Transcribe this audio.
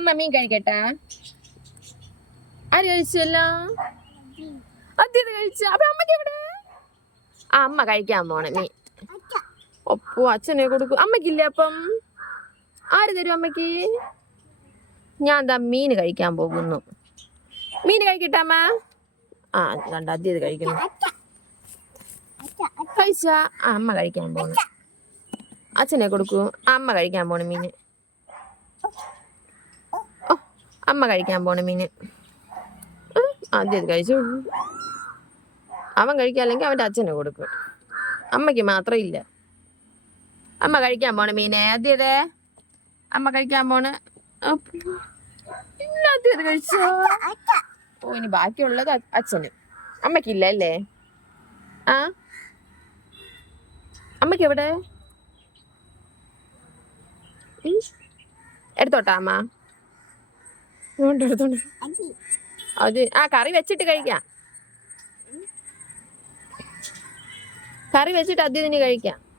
അമ്മ മീൻ കഴിക്കട്ടെ? ആര് കഴിച്ചല്ലോ അത് കഴിച്ച. അപ്പൊ അമ്മയ്ക്ക് എവിടെ? ആ അമ്മ കഴിക്കാൻ പോണേ മീൻ. ഒപ്പു അച്ഛനെ കൊടുക്കും. അമ്മക്കില്ലേ അപ്പം? ആര് തരും അമ്മയ്ക്ക് ഞാൻ എന്താ മീൻ കഴിക്കാൻ പോകുന്നു. മീൻ കഴിക്കട്ടെ അമ്മ? ആ കണ്ട ആദ്യം കഴിക്കണം കഴിച്ച? അമ്മ കഴിക്കാൻ പോണു. അച്ഛനെ കൊടുക്കൂ. അമ്മ കഴിക്കാൻ പോണു ഓ അമ്മ കഴിക്കാൻ പോണ മീന് ആദ്യം കഴിച്ചു. അവൻ കഴിക്കാല്ലെങ്കിൽ അവന്റെ അച്ഛനെ കൊടുക്കും. അമ്മയ്ക്ക് മാത്രം ഇല്ല. അമ്മ കഴിക്കാൻ പോണ മീനെ ആദ്യതേ അമ്മ കഴിക്കാൻ പോണ. ആദ്യം ഇത് ഓ ഇനി ബാക്കിയുള്ളത് അച്ഛന്. അമ്മയ്ക്കില്ല അല്ലേ? ആ? അമ്മയ്ക്ക് എവിടെ. എടുത്തോട്ടാ അമ്മ. എടുത്തോണ്ട്. അത് ആ കറി വെച്ചിട്ട് കഴിക്കാം. കറി വെച്ചിട്ട് അതിന് കഴിക്കാം.